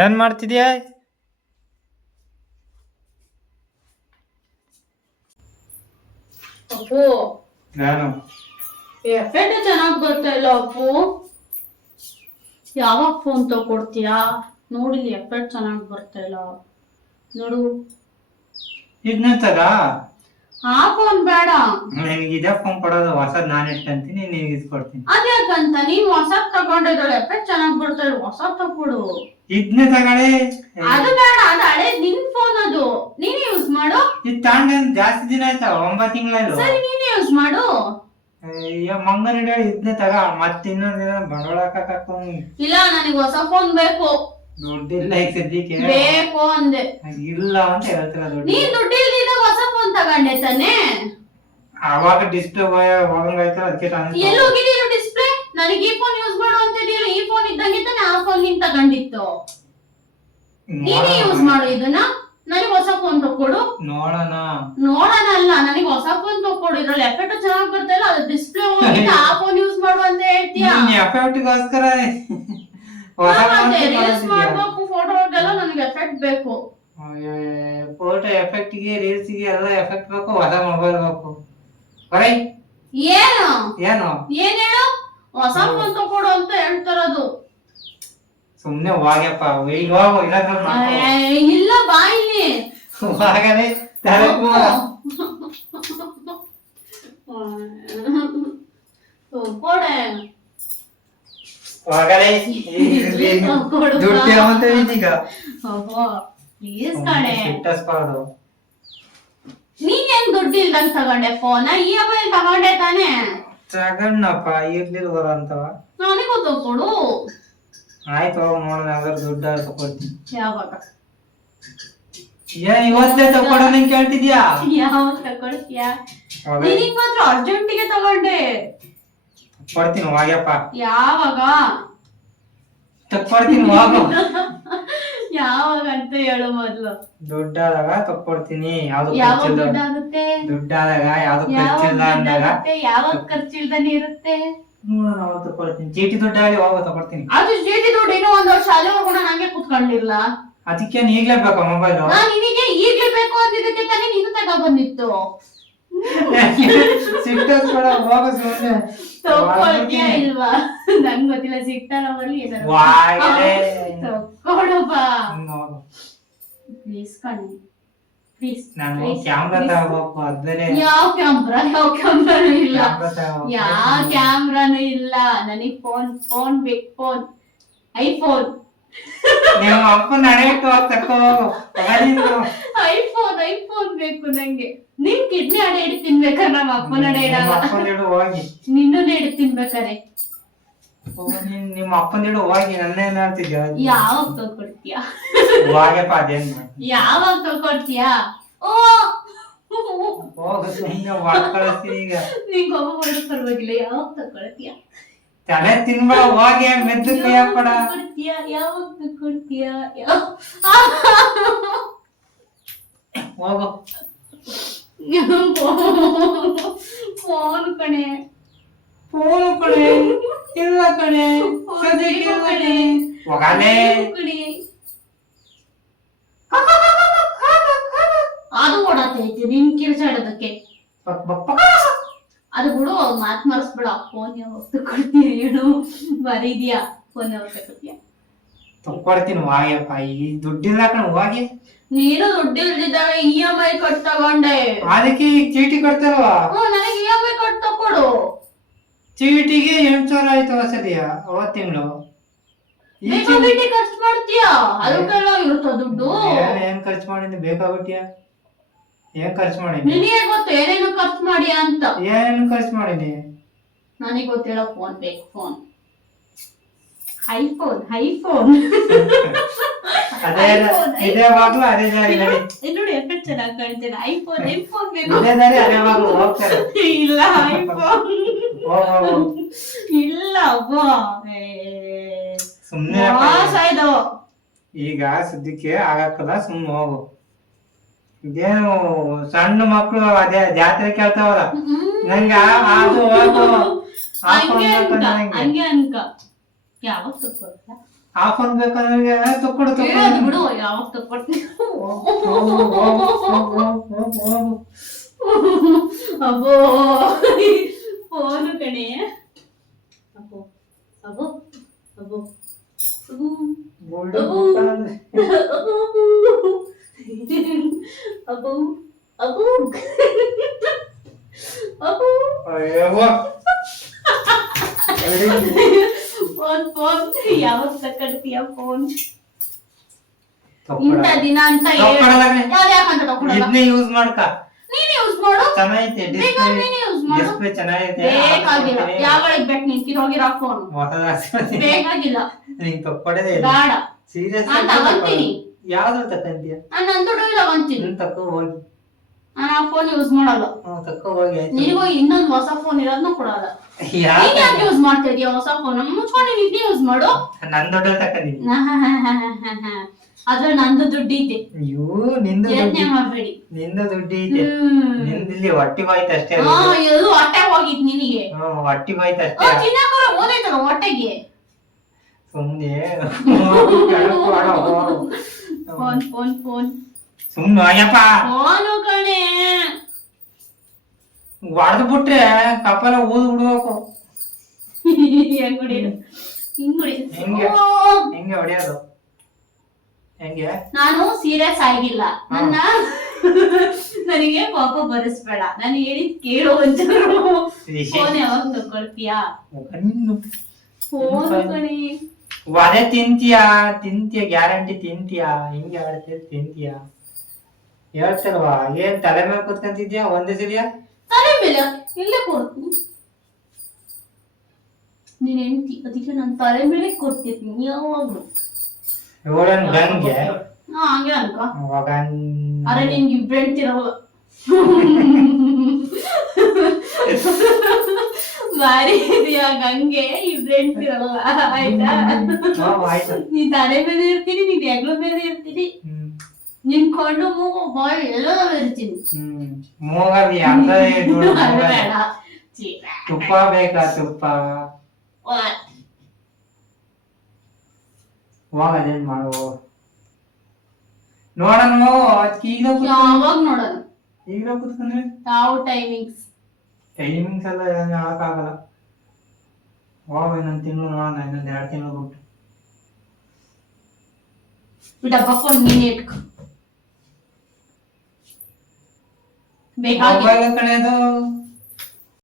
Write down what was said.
ಏನ್ ಮಾಡ್ತಿದ್ಯಾ? ಅಪ್ಪು ನಾನು ಎಫೆಕ್ಟ್ ಚೆನ್ನಾಗಿ ಬರ್ತಾ ಇಲ್ಲ ಅಪ್ಪು. ಯಾವಾಗ ಫೋನ್ ತಗೊಡ್ತೀಯಾ? ನೋಡಿ ಎಫೆಕ್ಟ್ ಚೆನ್ನಾಗಿ ಬರ್ತಾ ಇಲ್ಲ ನೋಡು. ಇದನ್ನ ತಗ. ಆ ಫೋನ್ ಬೇಡ. ನಿನಗೆ ಇದೇ ಫೋನ್ ಕೊಡೋದು, ಹೊಸದ್ ನಾನು ಇಟ್ಕೊಂತೀನಿ, ನಿನಗೆ ಇಸ್ಕೊಡ್ತೀನಿ. ಅದ್ಯಾಕಂತ ನೀನ್ ಹೊಸದ್ ತಗೊಂಡಿದ್ರೆ ಎಫೆಕ್ಟ್ ಚೆನ್ನಾಗಿ ಬರ್ತಾ ಇಲ್ಲ, ಹೊಸದ್ ತಗೊಡು. ಇದನ್ನೇ ತಗೊಳ್ಳಿ. ಅದು ಬೇಡ, ಅದು ಹಳೆ ನಿನ್ ಫೋನ್, ಅದು ನೀನೇ ಯೂಸ್ ಮಾಡು. ಇದು ತಗೊಂಡು ಜಾಸ್ತಿ ದಿನ ಆಯ್ತಾ? 9 ತಿಂಗಳಾಯ್ತು. ಸರಿ ನೀನೇ ಯೂಸ್ ಮಾಡು. ಅಯ್ಯೋ ಮಂಗನ ಇದನ್ನೇ ತಗ. ಮತ್ತೆ ಇನ್ನೊಂದಿನ ಬಂಡವಾಳ ಹಾಕಿ. ಇಲ್ಲ, ನನಗೆ ಹೊಸ ಫೋನ್ ಬೇಕು. ದುಡ್ಡಿಲ್ಲ ಈಗ ಸದ್ಯಕ್ಕೆ. ಬೇಕು ಅಂದೆ. ಇಲ್ಲ ಅಂತ ಹೇಳ್ತಿಲ್ಲ. ದುಡ್ಡು ನೀನ್ ದುಡ್ಡು ಇಲ್ದಿದ್ದಾಗ ಹೊಸ ಫೋನ್ ತಗೊಂಡೆ ತಾನೆ? ಅವಾಗ ಡಿಸ್ಪ್ಲೇ ಹೋಗಂಗಾಯ್ತು, ಅದಕ್ಕೆ ಎಲ್ಲಿ ಹೋಗಿದ್ದೀರ ಡಿಸ್ಪ್ಲೇ? ನನಗೆ ಈ ಫೋನ್ ಯೂಸ್ ಮಾಡು ಅಂತ ಇದೀರ. ಈ ಫೋನ್ ಇದ್ದಂಗೆ ತಾನೆ ಆ ಫೋನ್ ನಿನ್ ತಗೊಂಡಿತ್ತು. ನೀನೇ ಯೂಸ್ ಮಾಡು ಇದನ್ನ. ನನಗೆ ಹೊಸ ಫೋನ್ ತಕೊಡು. ನೋಡೋಣ ಅಲ್ಲ, ನನಗೆ ಹೊಸ ಫೋನ್ ತಕೊಡು. ಇದ್ರಲ್ಲಿ ಎಫೆಕ್ಟ್ ಚೆನ್ನಾಗಿ ಬರ್ತಾ ಇಲ್ಲ, ಅದು ಡಿಸ್ಪ್ಲೇ ಹೋಗಿದೆ, ಆ ಫೋನ್ ಯೂಸ್ ಮಾಡು ಅಂತ ಹೇಳ್ತೀಯಾ? ಎಫೆಕ್ಟ್ಗೋಸ್ಕರ ರೀಲ್ಸ್ ಮಾಡ್ಬೇಕು, ಫೋಟೋಗೆಲ್ಲ ನನಗೆ ಎಫೆಕ್ಟ್ ಬೇಕು. ಫೋಟೋ ಎಫೆಕ್ಟ್ಗೆ, ರೀಲ್ಸ್ಗೆ ಎಲ್ಲ ಎಫೆಕ್ಟ್ ಬೇಕು. ಹೊಸ ಮೊಬೈಲ್ ಬೇಕು. ಬರೈ ಏನು ಏನು ಏನ್ ಹೇಳು? ಹೊಸ ಫೋನ್ ತಕೊಡು ಅಂತ ಹೇಳ್ತಾರದು. ಸುಮ್ನೆ ಹೋಗ್ಯಪ್ಪ, ಈಗ ಹೋಗು. ಇಲ್ಲ, ಬಾ ಇಲ್ಲಿ. ಹೋಗನೆ ತಲೆ ಕೊಡೆ. ಹೋಗನೆ ದುಡ್ಡು ಯಾವಂತ ಇದೀಗ. ಪ್ಲೀಸ್ ಕಣೆ. ಇಟ್ಟಿಸ್ಬಾರ್ದು. ನೀನೇನ್ ದುಡ್ಡು ಇಲ್ದಂಗ್ ತಗೊಂಡೆ ಫೋನ್? EMI ತಗೊಂಡೆ ತಾನೆ? ತಗೊಂಡಪ್ಪ, ಇರ್ಲಿಲ್ವರ ಅಂತವ. ನನಗೂ ತಗೊಡು. ಆಯ್ತು, ಹೋಗಿ ನೋಡೋಣ. ಯಾವ್ದಾರು ದುಡ್ಡು ತಗೊಡ್ತೀನಿ. ಯಾವಾಗ? ಏನ್ ಇವತ್ತೇ ತಗೊಡೋಣ ಕೇಳ್ತಿದ್ಯಾ? ಯಾವಾಗ ತಗೊಳ್ತೀಯಾ? ನಿನಗ್ ಮಾತ್ರ ಅರ್ಜೆಂಟಿಗೆ ತಗೊಂಡೆ. ಕೊಡ್ತೀನಿ ಹೋಗ್ಯಪ್ಪ. ಯಾವಾಗ? ತಕ್ಕೊಡ್ತೀನಿ ಹೋಗು. ಯಾವಾಗ ಅಂತ ಹೇಳು ಮೊದ್ಲು. ದುಡ್ಡಾದಾಗ ತಕ್ಕೊಡ್ತೀನಿ. ಯಾವಾಗ ದುಡ್ಡಾಗುತ್ತೆ? ದುಡ್ಡಾದಾಗ ಯಾವ್ದು ಖರ್ಚಿಲ್ಲ ಅಂದಾಗ. ಯಾವಾಗ ಖರ್ಚಿಲ್ದಾನೆ ಇರುತ್ತೆ? ತಕೊಡ್ತೀನಿ. ಚೀಟಿ ದುಡ್ಡಾಗಲಿ ಹೋಗೋ ತಕೊಡ್ತೀನಿ. ಅದು ಚೀಟಿ ದುಡ್ಡು ಇನ್ನೂ 1 ವರ್ಷ ಅಲ್ಲಿವರೆಗೂ ನಂಗೆ ಕುತ್ಕೊಂಡಿಲ್ಲ. ಅದಕ್ಕೇನು ಈಗ್ಲೇ ಬೇಕಾ ಮೊಬೈಲು? ನಿನಗೆ ಈಗ್ಲೇ ಬೇಕು ಅಂದಿದ್ದಕ್ಕೆ ತಾನೇ ನೀನು ತಗೋ ಬಂದಿತ್ತು. ಸಿಟ್ಟಸ್ಬೇಡ, ಹೋಗು ಸುಮ್ಮನೆ. ತಗೊಳ್ತೀಯಾ ಇಲ್ವಾ? ನಂಗೆ ಗೊತ್ತಿಲ್ಲ, ಸಿಗ್ತಾರ ಬರ್ಲಿ ಏನಾರ ತಗೊಡು ಬಾ. ಪ್ಲೀಸ್ ಕಣೆ, ಪ್ಲೀಸ್. ನಾನು ಕ್ಯಾಮ್ರಾ ತಗೋಬೇಕು. ಅದ್ಮೇಲೆ ಯಾವ ಕ್ಯಾಮ್ರಾನು ಇಲ್ಲ. ಯಾವ ಕ್ಯಾಮ್ರಾನು ಇಲ್ಲ. ನನಗ್ ಫೋನ್ ಬೇಕು. Phone iPhone. ನಿಮ್ಮ ಅಪ್ಪನ ಹಣೆ ಇಟ್ಟು ತಕೋ. ಐಫೋನ್ ಬೇಕು ನಂಗೆ. ನಿನ್ ಕಿಡ್ನಿ ಹಡೆ ಹಿಡಿ ತಿನ್ಬೇಕಾರೆ ನಮ್ಮ ಅಪ್ಪನ ಹಡೆ ಇಡಲ್ಲ. ನಿನ್ನೂ ಹಿಡಿ ತಿನ್ಬೇಕಾರೆ. ನಿಮ್ಮ ಅಪ್ಪನ ಹಿಡು ಹೋಗಿ. ನನ್ನೇನ್ ಹೇಳ್ತಿದ್ಯಾ? ಯಾವಾಗ ತಗೊಡ್ತೀಯಾ? ಹೋಗ್ಯಪ್ಪ. ಅದೇನ್ ಯಾವಾಗ ತಗೊಡ್ತೀಯಾ? ಹೋಗ ಸುಮ್ಮನೆ ವಾಕ್ ಕಳಿಸ್ತೀನಿ ಈಗ. ನಿಂಗೆ ಒಬ್ಬ ಮಾಡೋದು ಪರವಾಗಿಲ್ಲ. ಯಾವಾಗ ತಗೊಳ್ತೀಯಾ? ತಲೆ ತಿನ್ಬೇಡ, ಹೋಗಿ. ಮೆದ್ದು ಕೈಯಪ್ಪಡ. ಯಾವಾಗ ತಗೊಡ್ತೀಯಾ? ಹೋಗು. ಫೋನ್ ಕಣೆ. ಫೋನು ಕಣೆ. ಇಲ್ಲ ಕಣೆ, ಸದ್ಯಕ್ಕೆ ಕಣೆ. ಹೋಗಲೇ. ಅದು ಓಡಾತೈತಿ ನಿನ್ ಕಿರ್ಚಾಡೋದಕ್ಕೆ. ಅದು ಬಿಡು, ಮಾತ್ ಮರ್ಸ್ಬಿಡ. ಫೋನ್ ಯಾವಾಗ ತಗೊಳ್ತೀಯ ಹೇಳು? ಬರೀದ್ಯಾ? ಫೋನ್ ಯಾವಾಗ ತಗೊಳ್ತೀಯ? ತಗೊಡ್ತೀನಿ ಹೋಗ್ಯಪ್ಪ. ಈ ದುಡ್ಡಿಲ್ಲ ಕಣ, ಹೋಗಿ. ನೀನು ದುಡ್ಡು ಇಲ್ದಿದ್ದಾಗ EMI ಕಟ್ ತಗೊಂಡೆ. ಅದಕ್ಕೆ ಈಗ ಚೀಟಿ ಕೊಡ್ತಾರವ. ನನಗೆ EMI ಕಟ್ ತಕೊಡು. ಚೀಟಿಗೆ 8,000 ಆಯ್ತು ಹೊಸದಿಯ. 9 ತಿಂಗಳು. ಬೇಕಾಬಿಟ್ಟಿ ಖರ್ಚು ಮಾಡ್ತೀಯಾ? ಅದಕ್ಕೆಲ್ಲ ಇರುತ್ತ ದುಡ್ಡು? ಏನ್ ಖರ್ಚು ಮಾಡಿದ್ದೆ? ಬೇಕಾಬಿಟ್ಟಿಯ ಏನ್ ಖರ್ಚು ಮಾಡಿದ್ದೆ? ನಿನಗೆ ಗೊತ್ತು ಏನೇನು ಖರ್ಚು ಮಾಡಿಯಾ ಅಂತ. ಏನೇನು ಖರ್ಚು ಮಾಡಿದ್ದೆ? ನನಗೆ ಗೊತ್ತಿಲ್ಲ. ಫೋನ್ ಬೇಕು. Phone iPhone. ಅದೇ ಇದೇ ಬಾಗ್ಲು ಅದೇ ದಾರಿ ನಡಿ. ನೋಡಿ ಎಫೆಕ್ಟ್ ಚೆನ್ನಾಗಿ ಕಾಣ್ತೇನೆ. ಐಫೋನ್ ಬೇಕು. ಅದೇ ದಾರಿ ಅದೇ ಬಾಗ್ಲು ಹೋಗ್ತಾರೆ. ಇಲ್ಲ ಐಫೋನ್ ಇಲ್ಲ. ಸುಮ್ನೆ ಈಗ ಸದ್ಯಕ್ಕೆ ಆಗಕ್ಕಲ್ಲ, ಸುಮ್ನೆ ಹೋಗು. ಇದೇನು ಸಣ್ಣ ಮಕ್ಳು ಅದೇ ಜಾತ್ರೆ ಕೇಳ್ತಾವಲ್ಲ, ನಂಗೆ ಅದು ಹೋಗು. ಹಂಗೆ ಅನ್ಕ. ಯಾವಾಗ ತಗೊಳ್ತಾ? ಆ ಫೋನ್ ಬೇಕಾದ್ರೆ ತಕ್ಕೊಡು ಹೇಳೋದು ಬಿಡು ಯಾವಾಗ ತಗೊಡ್ತೀನಿ ಅಬ್ಬೋ ಫೋನು ಕಣೆ ಅಬ್ಬೋ ಅಬ್ಬೋ ಅಬ್ಬೋ ಅಬ್ಬೋ ಅಬ್ಬೋ ಅಬ್ಬೋ ಫೋನ್ ಯಾವಾಗ ತಕೊಡ್ತೀಯ ಫೋನ್ ಇಂಥ ದಿನ ಅಂತ ಯಾಕಂತ ತಗೊಳಲ್ಲ ಇದನ್ನೇ ಯೂಸ್ ಮಾಡ್ಕ ನೀನೇ ಯೂಸ್ ಮಾಡು ಚೆನ್ನಾಗೈತೆ ನೀನೇ ಯೂಸ್ ಮಾಡು ಡಿಸ್ಪ್ಲೇ ಚೆನ್ನಾಗೈತೆ ಬೇಕಾಗಿಲ್ಲ ಯಾವಾಗ ಬೇಕು ನೀನ್ ಕಿರೋಗಿರೋ ಫೋನ್ ಬೇಕಾಗಿಲ್ಲ ನೀನ್ ತಕ್ಕೊಡೋದೇ ಇಲ್ಲ ಬೇಡ ಸೀರಿಯಸ್ ನಾನ್ ತಗೊಂತೀನಿ ಯಾವ್ದು ತಕ್ಕಂತೀಯ ನಾನು ನನ್ ದುಡ್ಡು ತಗೊಂತೀನಿ ನೀನ್ ತಕ್ಕೋ ಹೋಗಿ ನಾನು ಆ ಫೋನ್ ಯೂಸ್ ಮಾಡಲ್ಲ ತಕ್ಕೋ ಹೋಗಿ ಆಯ್ತು ನಿನಗೂ ಇನ್ನೊಂದು ಹೊಸ ಫೋನ್ ಇರೋದ್ನ ಕೊಡಲ್ಲ ನೀನ್ ಯಾಕೆ ಯೂಸ್ ಮಾಡ್ತಾ ಇದೀಯ ಹೊಸ ಫೋನ್ ಮುಚ್ಕೊಂಡು ನಿದ್ದೆ ಯೂಸ್ ಮಾಡು ನನ್ ದುಡ್ಡು ತಕೊಂಡಿದ್ದೀನಿ ಅದ್ರಲ್ಲಿ ನಂದು ದುಡ್ಡು ಐತೆ ಅಯ್ಯೋ ನಿಂದು ಯೋಚನೆ ಮಾಡ್ಬೇಡಿ ನಿಂದು ದುಡ್ಡು ಐತೆ ನಿಂದಿಲ್ಲಿ ಹೊಟ್ಟಿಗೆ ಹೋಯ್ತು ಅಷ್ಟೇ ಇದು ಹೊಟ್ಟೆ ಹೋಗಿತ್ ನಿನಗೆ ಹೊಟ್ಟಿಗೆ ಹೋಯ್ತು ಅಷ್ಟೇ ತಿನ್ನಕೋರ ಓದೈತಲ್ಲ ಹೊಟ್ಟೆಗೆ ಸುಮ್ನೆ ಫೋನ್ ಫೋನ್ ಫೋನ್ ಸುಮ್ನೆ ಅಯ್ಯಪ್ಪ ಫೋನು ಕಣೆ ಹೊಡೆದು ಬಿಟ್ರೆ ಕಪ್ಪಲ ಊದ್ ಬಿಡ್ಬೇಕು ಹೆಂಗ್ ಹೊಡಿಯೋದು ಹಿಂಗ್ ಹೊಡಿಯೋದು ಹೆಂಗೆ ಹೆಂಗೆ ಹೊಡಿಯೋದು ಹೆಂಗೆ ನಾನು ಸೀರಿಯಸ್ ಆಗಿಲ್ಲ ನನ್ನ ನನಗೆ ಪಾಪ ಬರಿಸ್ಬೇಡ ನಾನು ಹೇಳಿದ್ ಕೇಳೋ ಒಂಚೂರು ಫೋನ್ ಯಾವಾಗ ತಗೊಳ್ತೀಯಾ ಫೋನ್ ಕಣೆ ಒದೆ ತಿಂತೀಯ ಗ್ಯಾರಂಟಿ ತಿಂತೀಯ ಹಿಂಗೆ ಆಡ್ತೀಯ ತಿಂತೀಯ ಹೇಳ್ತಲ್ವಾ ಏನ್ ತಲೆ ಮೇಲೆ ಕುತ್ಕೊಂತಿದ್ಯಾ ಒಂದೇ ಸಲಿಯಾ ತಲೆ ಮೇಲೆ ಇಲ್ಲೇ ಕೊಡ್ತೀನಿ ನೀನ್ ಹೆಂಡ್ತಿ ಅದಕ್ಕೆ ನಾನು ತಲೆ ಮೇಲೆ ಕೊಡ್ತಿರ್ತೀನಿ ಯಾವಾಗ್ಲೂ ಇವಳನ್ ಗಂಗೆ ಹಂಗೆ ಅನ್ಕೋ ಮಗನ್ ಅರೆ ನಿನ್ಗೆ ಇಬ್ರು ಹೆಂಡ್ತಿರಲ್ಲ ಬಾರಿ ಇದೆಯಾ ಗಂಗೆ ಇಬ್ರು ಹೆಂಡ್ತಿರಲ್ಲ ಆಯ್ತಾ ಆಯ್ತು ನೀನ್ ತಲೆ ಮೇಲೆ ಇರ್ತೀನಿ ನೀನ್ ಹೆಗ್ಲ ಮೇಲೆ ಇರ್ತೀನಿ ನಿನ್ ಕಣ್ಣು ಮೂಗು ಬಾಯಿ ಎಲ್ಲದಲ್ಲೂ ಇರ್ತೀನಿ ಮೂಗವಿ ಅರ್ಧ ಬೇಡ ತುಪ್ಪ ಬೇಕಾ ತುಪ್ಪ ಹೋಗ ಅದೇನ್ ಮಾಡುವ ನೋಡೋಣ ಯಾವಾಗ ನೋಡೋಣ ಈಗ ಕುತ್ಕೊಂಡ್ರೆ ಯಾವ ಟೈಮಿಂಗ್ಸ್ ಎಲ್ಲ ಹೇಳಕ್ಕಾಗಲ್ಲ ಹೋಗ ಇನ್ನೊಂದ್ ತಿಂಗಳು ನೋಡೋಣ ಇನ್ನೊಂದ್ 2 ತಿಂಗಳು ಬಿಟ್ಟು ಡಬ್ಬ ಫೋನ್ ನೀನೇ ಇಟ್ಕೊ ಬೇಕಾಗಿ ಕಣೆ ಅದು